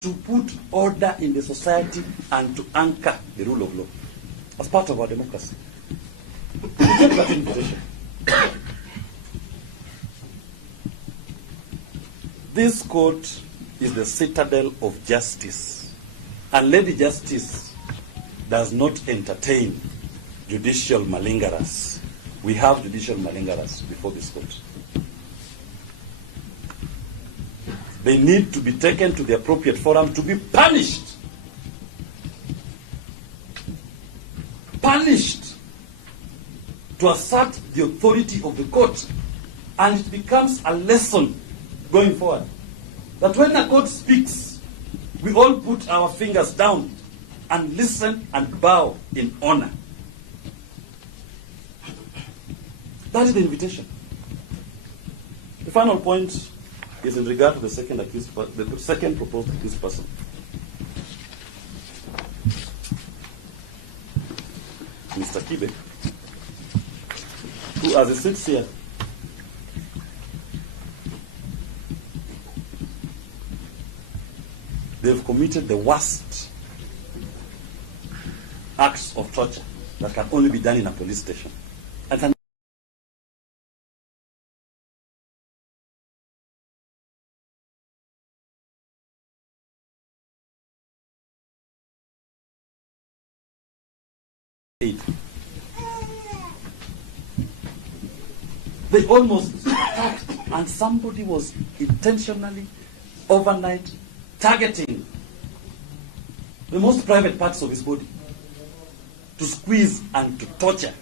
to put order in the society and to anchor the rule of law as part of our democracy. We take that invitation. This court is the citadel of justice, and Lady Justice does not entertain judicial malingerers. We have judicial malingerers before this court. They need to be taken to the appropriate forum to be punished. Punished to assert the authority of the court. And it becomes a lesson going forward that when a court speaks, we all put our fingers down and listen and bow in honor. That is the invitation. The final point is in regard to the second proposed accused person. Mr. Kibe, who, as he sits here, they've committed the worst acts of torture that can only be done in a police station. And they almost attacked, and somebody was intentionally, overnight, targeting the most private parts of his body to squeeze and to torture.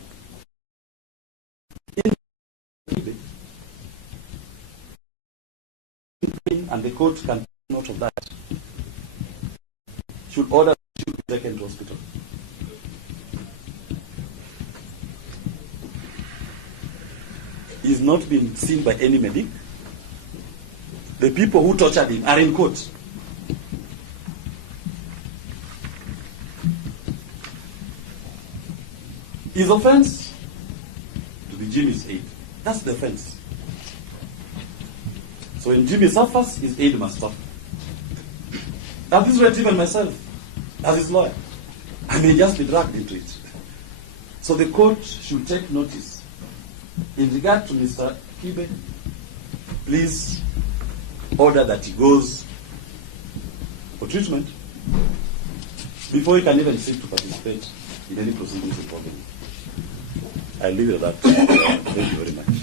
And the court can take note of that. Should order to be taken to hospital. He's not been seen by any medic. The people who tortured him are in court. His offense to be Jimmy's aid. That's the offense. So when Jimmy suffers, his aid must suffer. I've this read even myself, as his lawyer. I may just be dragged into it. So the court should take notice. In regard to Mr. Kibe, please order that he goes for treatment before he can even seek to participate in any proceedings involving him. I leave it at that. Thank you very much.